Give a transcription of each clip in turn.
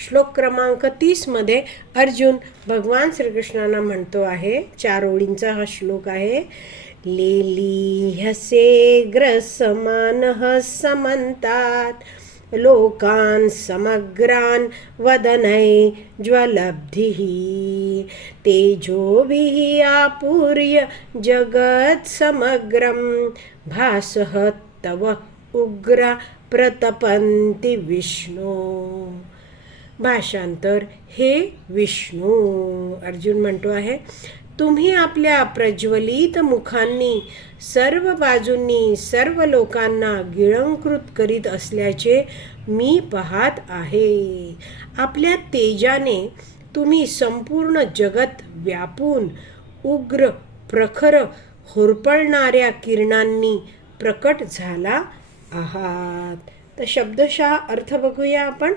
श्लोक क्रमांक तीसमध्ये अर्जुन भगवान श्रीकृष्णांना म्हणतो आहे चार ओळींचा हा श्लोक आहे लेली ग्रसमान समंतात लोकान समग्रान वदनै ज्वलब्धिः तेजोभिः आपूर्य जगत् समग्रं भासः तव उग्र प्रतपन्ति विष्णू। भाषांतर हे विष्णू. अर्जुन म्हणतो आहे तुम्ही आपल्या प्रज्वलित मुखांनी सर्व बाजूंनी सर्व लोकांना गिळंकृत करीत असल्याचे मी पाहत आहे. आपल्या तेजाने तुम्ही संपूर्ण जगत व्यापून उग्र प्रखर होरपळणाऱ्या किरणांनी प्रकट झाला आहात. तर शब्दशः अर्थ बघूया आपण.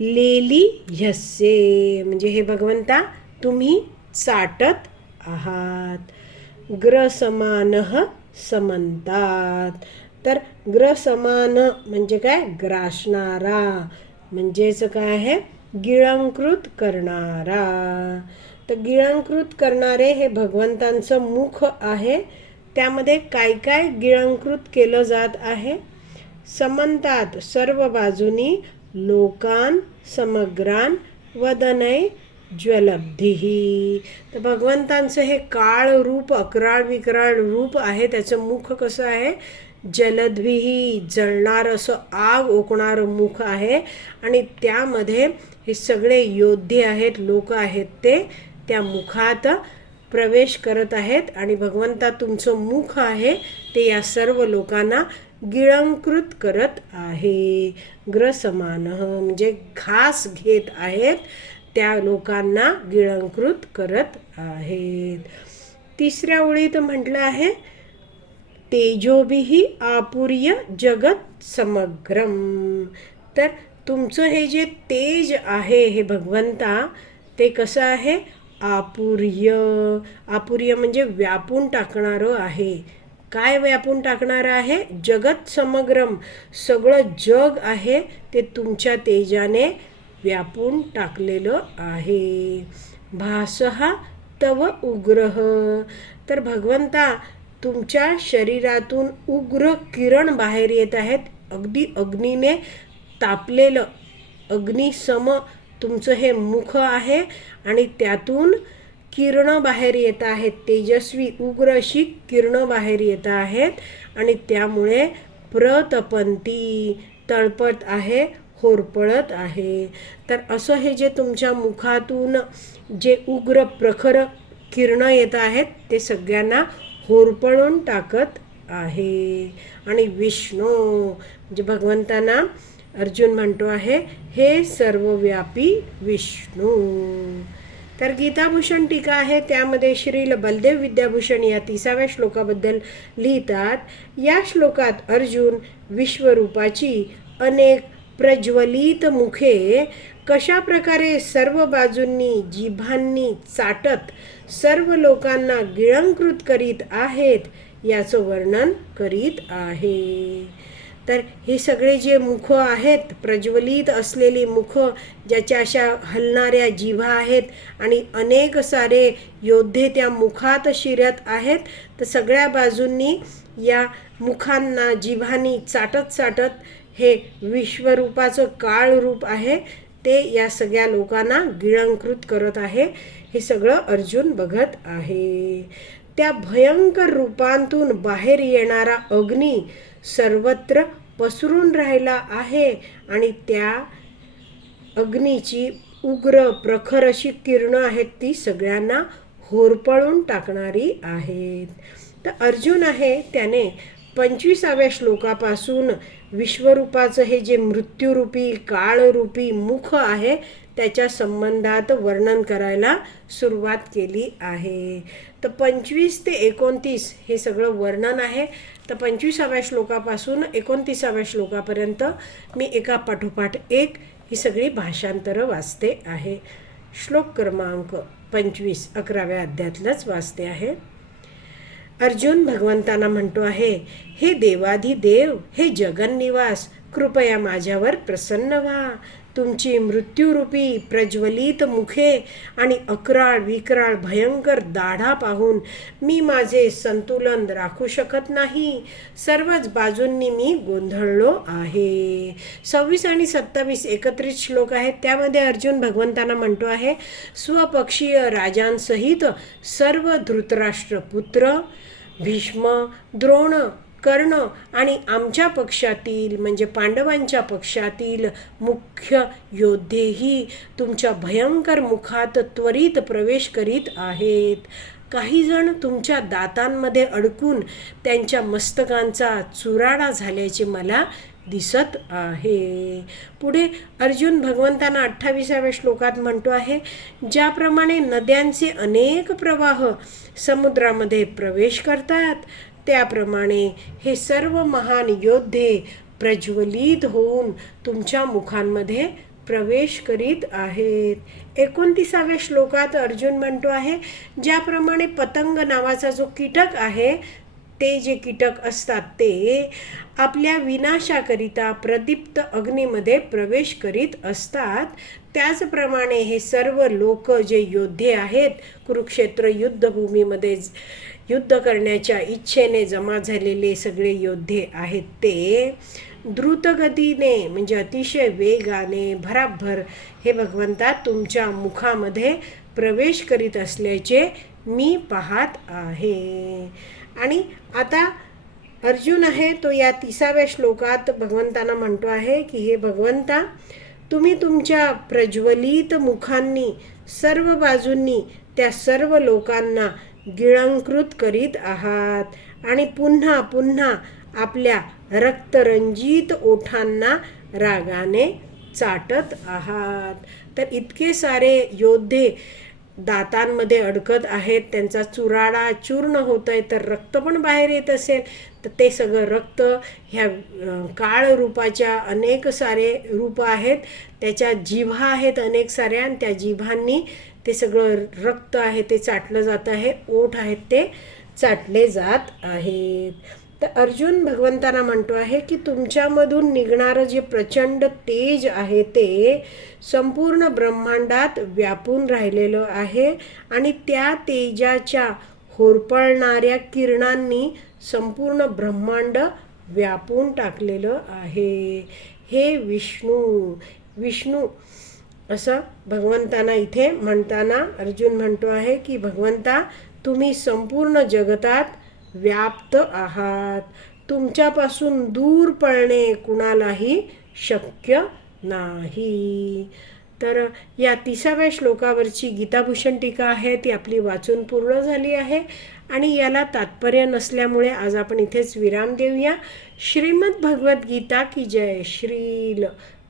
लेली ह्यसे म्हणजे हे भगवंता तुम्ही चाटत आहात. ग्रसमान समंतात तर ग्रसमान म्हणजे काय? ग्रासणारा. म्हणजेच काय आहे? गिळंकृत करणारा. तर गिळंकृत करणारे हे भगवंतांचं मुख आहे. त्यामध्ये काय काय गिळंकृत केलं जात आहे? समंतात सर्व बाजूनी लोकान समग्रान वदनय ज्वलब्धी. तर भगवंतांचं हे काळ रूप अकराळ विकराळ रूप आहे त्याचं मुख कसं आहे? जलद्विही जळणार असं आग ओकणारं मुख आहे. आणि त्यामध्ये हे सगळे योद्धे आहेत लोक आहेत ते त्या मुखात प्रवेश करत आहेत. आणि भगवंता तुमचं मुख आहे ते या सर्व लोकांना गिळंकृत करत आहे. ग्रसमान म्हणजे घास घेत आहेत त्या लोकांना गिळंकृत करत आहेत. तिसऱ्या ओळीत म्हटलं आहे तेजोभिही आपुर्य जगत समग्रम. तर तुमचं हे जे तेज आहे हे भगवंता ते कसं आहे? आपुर्य. आपुर्य म्हणजे व्यापून टाकणारं आहे. काय व्यापून टाकणारं आहे? जगत समग्रम सगळं जग आहे ते तुमच्या तेजाने व्यापून टाकलेलं आहे. भासहा तव उग्रह तर भगवंता तुमच्या शरीरातून उग्र किरण बाहेर येत आहेत. अगदी अग्नीने तापलेलं अग्निसम तुमचं हे मुख आहे आणि त्यातून किरणं बाहेर येत आहेत. तेजस्वी उग्र अशी किरणं बाहेर येत आहेत आणि त्यामुळे प्रतपंती तळपत आहे होरपळत आहे. तर असं हे जे तुमच्या मुखातून जे उग्र प्रखर किरणं येत आहेत ते सगळ्यांना होरपळून टाकत आहे. आणि विष्णू म्हणजे भगवंतांना अर्जुन म्हणतो आहे हे सर्वव्यापी विष्णू. तर गीताभूषण टीका आहे त्यामध्ये श्रील बलदेव विद्याभूषण या तिसाव्या श्लोकाबद्दल लिहितात. या श्लोकात अर्जुन विश्वरूपाची अनेक प्रज्वलित मुखे कशा प्रकारे सर्व बाजूंनी जिभांनी चाटत सर्व लोकांना गिळंकृत करीत आहेत याचं वर्णन करीत आहे. तर हे सगळे जे मुख आहेत प्रज्वलित असलेली मुख ज्याच्या अशा हलणाऱ्या जिभा आहेत आणि अनेक सारे योद्धे त्या मुखात शिरत आहेत तर सगळ्या बाजूंनी या मुखांना जिभांनी चाटत चाटत हे विश्वरूपाचं काळ रूप आहे ते या सगळ्या लोकांना गिळंकृत करत आहे. हे सगळं अर्जुन बघत आहे. त्या भयंकर रूपांतून बाहेर येणारा अग्नी सर्वत्र पसरून राहिला आहे आणि त्या अग्नीची उग्र प्रखर अशी किरणं आहेत ती सगळ्यांना होरपळून टाकणारी आहेत. तर अर्जुन आहे त्याने पंचवीसाव्या श्लोकापासून विश्वरूपाचं हे जे मृत्यूरूपी काळरूपी मुख आहे त्याच्या संबंधात वर्णन करायला सुरुवात केली आहे. तर पंचवीस ते एकोणतीस हे सगळं वर्णन आहे. तर पंचवीसाव्या श्लोकापासून एकोणतीसाव्या श्लोकापर्यंत मी एका पाठोपाठ एक ही सगळी भाषांतरं वाचते आहे. श्लोक क्रमांक पंचवीस अकराव्या अध्यातलंच वाचते आहे. अर्जुन भगवंतांना म्हणतो आहे हे देवाधी देव हे जगन्निवास कृपया माझ्यावर प्रसन्न व्हा. तुमची मृत्यूरूपी प्रज्वलित मुखे आणि अकराळ विकराळ भयंकर दाढा पाहून मी माझे संतुलन राखू शकत नाही. सर्वच बाजूंनी मी गोंधळलो आहे. सव्वीस आणि सत्तावीस एकत्रित श्लोक आहेत. त्यामध्ये अर्जुन भगवंतांना म्हणतो आहे स्वपक्षीय राजांसहित सर्व धृतराष्ट्र पुत्र भीष्म द्रोण कर्ण आणि आमच्या पक्षातील म्हणजे पांडवांच्या पक्षातील मुख्य योद्धेही तुमच्या भयंकर मुखात त्वरित प्रवेश करीत आहेत. काही जण तुमच्या दातांमध्ये अडकून त्यांच्या मस्तकांचा चुराडा झाल्याचे मला दिसत आहे. पुढे अर्जुन भगवंतांना अठ्ठावीसाव्या श्लोकात म्हणतो आहे ज्याप्रमाणे नद्यांचे अनेक प्रवाह समुद्रामध्ये प्रवेश करतात त्याप्रमाणे हे सर्व महान योद्धे प्रज्वलित होऊन तुमच्या मुखांमध्ये प्रवेश करीत आहेत. एकोणतीसाव्या श्लोकात अर्जुन म्हणतो आहे ज्याप्रमाणे पतंग नावाचा जो कीटक आहे ते जे कीटक असतात ते आपल्या विनाशाकरिता प्रदीप्त अग्नीमध्ये प्रवेश करीत असतात. त्याचप्रमाणे हे सर्व लोक जे योद्धे आहेत कुरुक्षेत्र युद्धभूमीमध्ये युद्ध करण्याच्या इच्छेने जमा झालेले सगळे योद्धे आहेत ते. द्रुतगतीने म्हणजे अतिशय वेगाने भराभर हे भगवंता तुमच्या मुखामध्ये प्रवेश करीत असल्याचे मी पाहत आहे. आणि आता अर्जुन आहे तो या तिसाव्या श्लोकात भगवंतांना म्हणतो आहे की हे भगवंता तुम्ही तुमच्या प्रज्वलित मुखांनी सर्व बाजूंनी त्या सर्व लोकांना गिळंकृत करीत आहात. आणि पुन्हा पुन्हा आपल्या रक्तरंजित ओठांना रागाने चाटत आहात. तर इतके सारे योद्धे दातांमध्ये अडकत आहेत. त्यांचा चुराडा चूर्ण होत आहे तर रक्त पण बाहेर येत असेल. तर ते सगळं रक्त ह्या काळ रूपाच्या अनेक सारे रूप आहेत. त्याच्या जिभा आहेत अनेक साऱ्या आणि त्या जिभांनी ते सगळं रक्त आहे ते चाटलं जात आहे ओठ आहेत ते चाटले जात आहेत. तर अर्जुन भगवंतांना म्हणतो आहे की तुमच्यामधून निघणारं जे प्रचंड तेज आहे ते संपूर्ण ब्रह्मांडात व्यापून राहिलेलं आहे आणि त्या तेजाच्या होरपळणाऱ्या किरणांनी संपूर्ण ब्रह्मांड व्यापून टाकलेलं आहे. हे विष्णू विष्णू असं भगवंतांना इथे म्हणताना अर्जुन म्हणतो आहे की भगवंता तुम्ही संपूर्ण जगतात व्याप्त आहात. तुमच्यापासून दूर पळणे कुणालाही शक्य नाही. तर या तिसाव्या श्लोकावरची गीताभूषण टीका आहे ती आपली वाचून पूर्ण झाली आहे. आणि याला तात्पर्य नसल्यामुळे आज आपण इथेच विराम देऊया. श्रीमद भगवद्गीता की जय श्रील.